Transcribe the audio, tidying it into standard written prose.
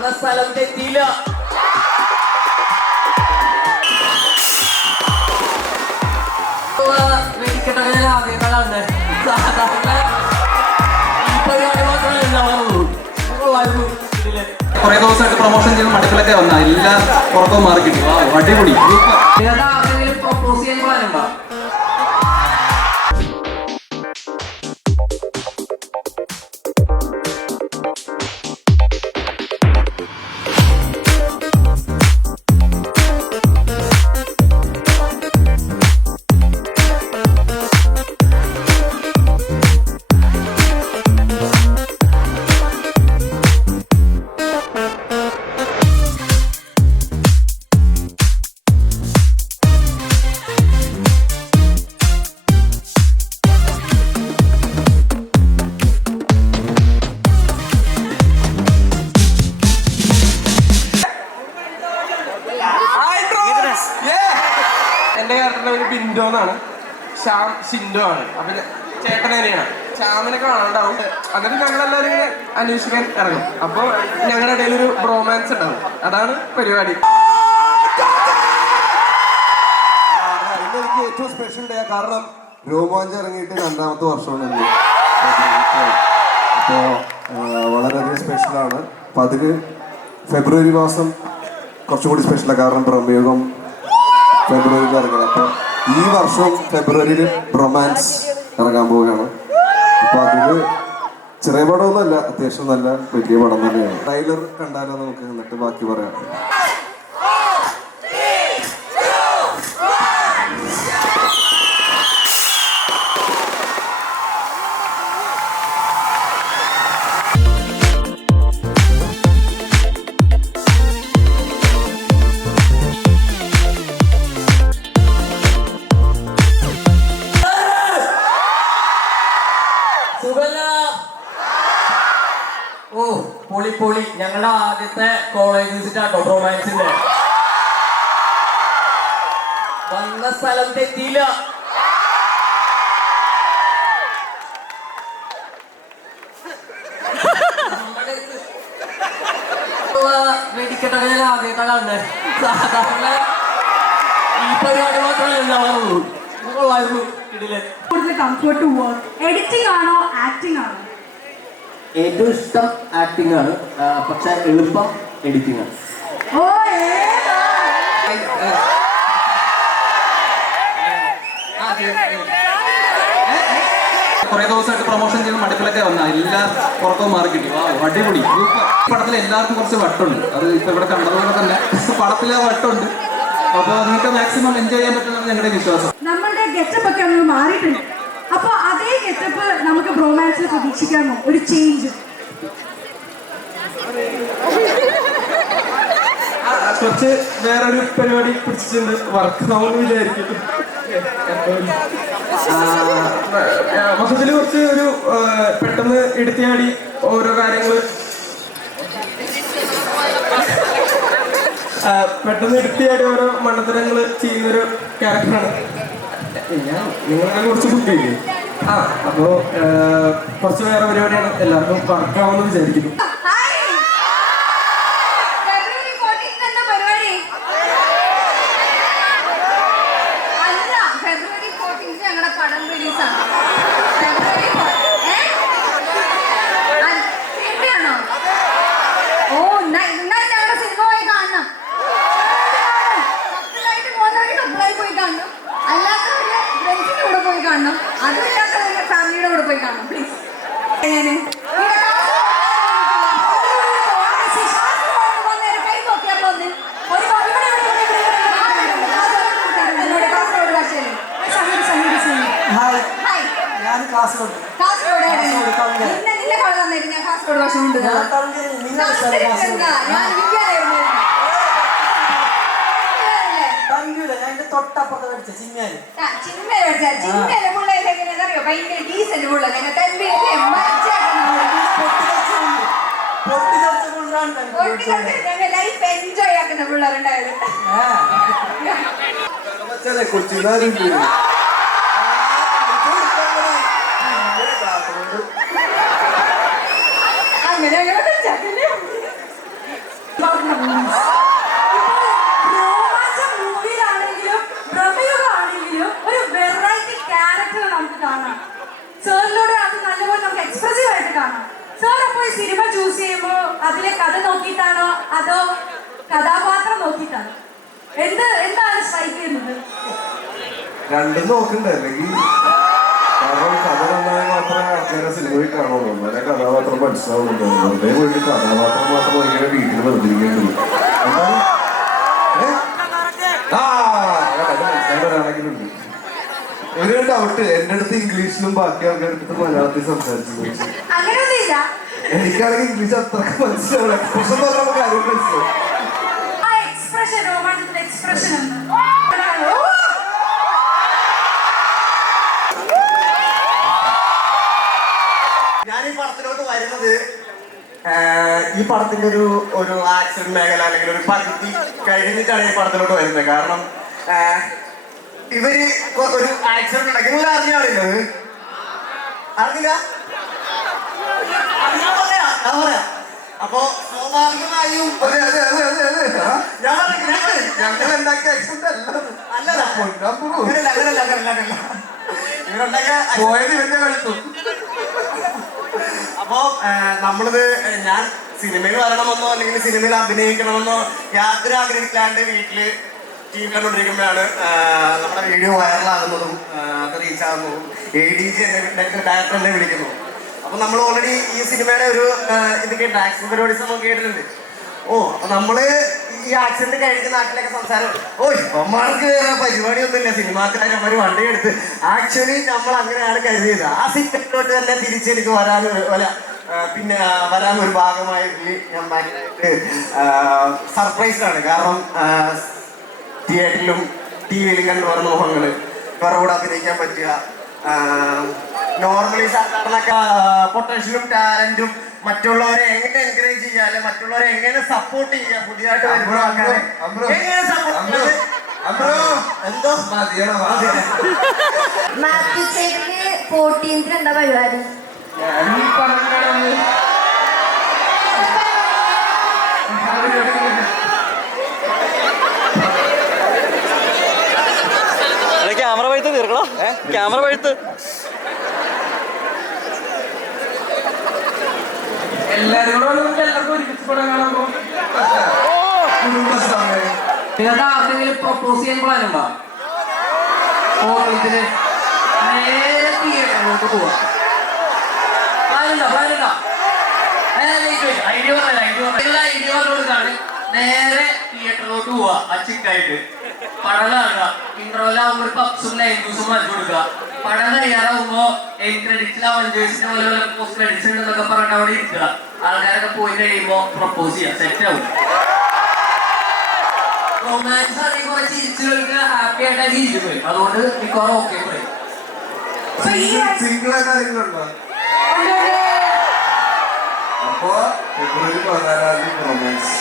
വന്ന സ്ഥലം തെറ്റിയില്ല. വെടിക്കെട്ടൊക്കെ ഞാൻ ആദ്യമായിട്ടാണ് സാധാരണ ഈ പരിപാടി മാത്രമേ ഉണ്ടാവുള്ളൂ. കുറെ ദിവസമായിട്ട് പ്രൊമോഷൻ ചെയ്ത് മടുക്കളൊക്കെ വന്ന എല്ലാ പുറത്തും മാറി കിട്ടി. അടിപൊളി. ആരെങ്കിലും പ്രൊപ്പോസ് ചെയ്യാൻ പാലുണ്ടോ? എന്റെ ചേട്ടൻ്റെ പേര് ബിൻഡോ എന്നാണ്. ശ്യാം ഷിൻഡോ ആണ്. അപ്പൊ ചേട്ടൻ തന്നെയാണ്. ശ്യാമിനെ കാണാണ്ടാവും. എന്നിട്ട് ഞങ്ങളെല്ലാവരും ഇങ്ങനെ അന്വേഷിക്കാൻ ഇറങ്ങും. അപ്പൊ ഞങ്ങളുടെ ഇടയിൽ ഒരു ബ്രോമാൻസ് ഉണ്ടാവും. അതാണ് പരിപാടി. എനിക്ക് ഏറ്റവും സ്പെഷ്യൽ ഡേ കാരണം രോമാഞ്ചം ഇറങ്ങിയിട്ട് 2ാമത്തെ വർഷമാണ്. അപ്പോൾ വളരെയധികം സ്പെഷ്യലാണ്. അപ്പം അതിന് ഫെബ്രുവരി മാസം കുറച്ചുകൂടി സ്പെഷ്യലാണ്. കാരണം പ്രമേഹം ഫെബ്രുവരിയിൽ ഇറങ്ങുന്നത്. അപ്പോൾ ഈ വർഷം ഫെബ്രുവരിയിൽ റൊമാൻസ് ഇറങ്ങാൻ പോവുകയാണ്. അപ്പോൾ അതിൽ ചെറിയ പടമൊന്നുമല്ല, അത്യാവശ്യം നല്ല വലിയ പടം തന്നെയാണ്. ട്രെയിലർ കണ്ടാലോ നമുക്ക്, എന്നിട്ട് ബാക്കി പറയാം. ഓ പൊളി പൊളി. ഞങ്ങളുടെ ആദ്യത്തെ കോളേജ് വിസിറ്റാട്ടോ റൊമാൻസിന്റെ. വന്ന സ്ഥലം തെറ്റിയില്ല. വെടിക്കെട്ടൊക്കെ ഞാൻ ആദ്യമായിട്ടാണ് സാധാരണ ഈ പരിപാടി മാത്രമേ ഉണ്ടാവുള്ളൂ. കൊള്ളായിരുന്നു. ഇതില് കംഫർട്ട് ടു വർക്ക്. എഡിറ്റിംഗ് ആണോ ആക്ടിംഗ് ആണോ? ഏറ്റവും ഇഷ്ടം ആക്ടിംഗ് ആണ്, പക്ഷെ എളുപ്പം എഡിറ്റിംഗ് ആണ്. കുറെ ദിവസമായിട്ട് പ്രൊമോഷൻ ചെയ്ത് മടുക്കളൊക്കെ വന്ന എല്ലാ പുറത്തും മാറി കിട്ടി. അടിപൊളി. പടത്തിൽ എല്ലാവർക്കും കുറച്ച് വട്ടുണ്ട്. അത് ഇപ്പൊ ഇവിടെ കണ്ടതുപോലെ തന്നെ പടത്തിലെ വട്ടുണ്ട്. അപ്പോൾ നിങ്ങൾക്ക് മാക്സിമം എൻജോയ് ചെയ്യാൻ പറ്റുന്നത് ഞങ്ങളുടെ വിശ്വാസം. നമ്മളുടെ ഗെറ്റപ്പ് ഒക്കെ നമ്മൾ മാറിയിട്ടുണ്ട്. അപ്പൊ അതേ ഗെറ്റപ്പ് നമുക്ക് റൊമാൻസിൽ പ്രതീക്ഷിക്കാമോ? ഒരു ചേഞ്ച്? കുറച്ച് വേറൊരു പരിപാടി പിടിച്ചിട്ടുണ്ട്. വർക്ക് നമ്മൾ വിചാരിക്കും. മൊത്തത്തിൽ കുറച്ച് ഒരു പെട്ടെന്ന് എടുത്തിയാടി ഓരോ കാര്യങ്ങൾ പെട്ടെന്ന് എടുത്തിയാടി ഓരോ മണ്ടത്തരങ്ങൾ ചെയ്യുന്നൊരു ക്യാരക്ടറാണ് ഞാൻ. നിങ്ങളെ കുറച്ച് ബുദ്ധിയില്ലേ? അപ്പോ കുറച്ച് വേറെ പരിപാടിയാണ്. എല്ലാവർക്കും വർക്കാവുമെന്ന് വിചാരിക്കുന്നു. അതുമില്ലാത്ത ഫാമിലിയുടെ കൂടെ പോയി കാണണം പ്ലീസ്. കാസർഗോഡ് ഭാഷ ഉണ്ട്. തൊട്ടപ്പുറത്ത് പഠിച്ച ചിങ്ങാല് ഭയങ്കര ഡീസന്റ് പിള്ളേർ. ലൈഫ് എൻജോയ് ആക്കുന്ന പിള്ളേരുണ്ടായത്. അങ്ങനെ അങ്ങനെ മൂവീസ്. രോമാഞ്ചം മൂവിയിലാണെങ്കിലും പ്രമേയമാണെങ്കിലും ഒരു വെറൈറ്റി ക്യാരക്ടർ നമുക്ക് കാണാം. സാറിലൂടെ അത് നല്ലപോലെ നമുക്ക് എക്സ്പ്രസീവ് ആയിട്ട് കാണാം. സാർ അപ്പോൾ ഈ സിനിമ ചൂസ് ചെയ്യുമ്പോൾ അതിലെ കഥ നോക്കിയിട്ടാണോ അതോ കഥാപാത്രം നോക്കിയിട്ടാണോ? എന്താണ് സ്ട്രൈക്ക് ചെയ്യുന്നത്? രണ്ടും നോക്കണ്ടേ, അല്ലെങ്കിൽ കാരണം കഥ നന്നായി മാത്രമേ ആൾക്കാരെ സിനിമയിൽ കാണുള്ളൂ. എന്നാലേ കഥാപാത്രം മനസ്സിലാവുന്നുണ്ടോ? വെറുതെ പോയിട്ട് കഥാപാത്രം മാത്രം ഇങ്ങനെ വീട്ടിൽ വെറുതിരിക്കേണ്ടത് മനസ്സിലാക്കാനാണെങ്കിലുണ്ട്. ഒരു ഡൗട്ട്, എന്റെ അടുത്ത് ഇംഗ്ലീഷിലും ബാക്കി ആൾക്കാരുടെ അടുത്ത് മലയാളത്തിൽ സംസാരിച്ചു. അങ്ങനെയൊന്നുമില്ല. എനിക്കാണെങ്കിൽ ഇംഗ്ലീഷ് അത്രക്ക് മനസ്സിലാവില്ല. എക്സ്പ്രഷൻ പറഞ്ഞ കാര്യം മനസ്സിലാവും. ആ എക്സ്പ്രഷൻ, റൊമാൻറ്റിക് എക്സ്പ്രഷൻ എന്ന് ഞാൻ ഈ പടത്തിലോട്ട് വരുന്നത് ഈ പടത്തിന്റെ ഒരു ആക്ഷൻ മേഖല അല്ലെങ്കിൽ ഒരു പകുതി കഴിഞ്ഞിട്ടാണ് ഈ പടത്തിലോട്ട് വരുന്നത്. കാരണം ഇവര് ഒരു ആക്സിഡന്റ് ഉണ്ടാക്കി അറിഞ്ഞാണില്ലത് അറിഞ്ഞില്ല. ഞാൻ പറയാം. അപ്പൊ സ്വാഭാവികമായും അപ്പോ നമ്മളിത് ഞാൻ സിനിമയിൽ വരണമെന്നോ അല്ലെങ്കിൽ സിനിമയിൽ അഭിനയിക്കണമെന്നോ യാതൊരു ആഗ്രഹിക്കാണ്ട് വീട്ടില് ടി വി കണ്ടുകൊണ്ടിരിക്കുമ്പോഴാണ് നമ്മുടെ വീഡിയോ വൈറലാകുന്നതും അത് റീച്ച് ആകുന്നതും. ADG ഡയറക്ടർ എന്നെ വിളിക്കുന്നു. അപ്പൊ നമ്മൾ ഓൾറെഡി ഈ സിനിമയുടെ ഒരു ഇത് കേട്ട് ആക്ഷൻ പരിപാടി സംഭവം കേട്ടിട്ടുണ്ട്. അപ്പൊ നമ്മള് ഈ ആക്സിഡന്റ് കഴിഞ്ഞ നാട്ടിലൊക്കെ സംസാരം അമ്മമാർക്ക് വേറെ പരിപാടിയൊന്നുമില്ല, സിനിമാക്കാരന്മാര് വണ്ടി എടുത്ത്. ആക്ച്വലി നമ്മൾ അങ്ങനെയാണ് കരുതിയത്. ആ സിനിമയിലോട്ട് തന്നെ തിരിച്ചെനിക്ക് പിന്നെ വരാൻ ഒരു ഭാഗമായിട്ട് ഞാൻ ഭയങ്കരമായിട്ട് സർപ്രൈസ്ഡാണ്. കാരണം തിയേറ്ററിലും TV-യിലും കണ്ടുവരുന്ന മുഖങ്ങള് ഇവരോട് അഭിനയിക്കാൻ പറ്റുക, നോർമലി സാധാരണ പൊട്ടൻഷ്യലും ടാലന്റും മറ്റുള്ളവരെ എങ്ങനെ എൻകറേജ് ചെയ്യുക, അല്ലെ മറ്റുള്ളവരെ എങ്ങനെ സപ്പോർട്ട് ചെയ്യുക, പുതിയതായിട്ട് വരുന്ന ആൾക്കാരെ എങ്ങനെ സപ്പോർട്ട് എന്തോ മാത്യു ചേട്ടന് 14th എന്താ പരിപാടി? ക്യാമറ പഴുത്ത് തീർക്കണോ? ക്യാമറ പഴുത്ത് നിങ്ങൾക്ക് ആർക്കെങ്കിലും പ്രപ്പോസ് ചെയ്യാൻ പ്ലാൻ ഉണ്ടോ? നേരെ തിയേറ്ററിലോട്ട് പോവാ. പ്ലാനുണ്ടോ? ഐഡിയ കൊടുക്കാണ്. നേരെ തിയേറ്ററിലോട്ട് പോവാ. അച്ചിക്കായിട്ട് പടം കാണുക. ഇന്റർവെല്ലാവുമ്പോ ഒരു പപ്സും ലൈൻ ജ്യൂസും വാങ്ങിച്ചു കൊടുക്കുക. പടം കഴിയാറാവുമ്പോ എൻ ക്രെഡിറ്റ്സിൽ അവഞ്ചേഴ്സിന്റെ പോലെ പോസ്റ്റ് ക്രെഡിറ്റ്സ് ഉണ്ടെന്നൊക്കെ പറഞ്ഞിട്ട് അവിടെ ഇരിക്കുക. ആൾക്കാരൊക്കെ പോയി കഴിയുമ്പോ പ്രപ്പോസ് ചെയ്യാം. സെറ്റ് ആവും. റൊമാൻസ് ആണെങ്കിൽ കുറെ ചിരിച്ചുകൾക്ക് ഹാപ്പി ആയിട്ടാണ് ഇരിക്കുന്നത്. അതുകൊണ്ട് മിക്കവാറും ഓക്കെ പറയും. സിംഗിൾ ആയിട്ട് ആരെങ്കിലുണ്ടോ? അപ്പോ ഫെബ്രുവരി 14 റൊമാൻസ്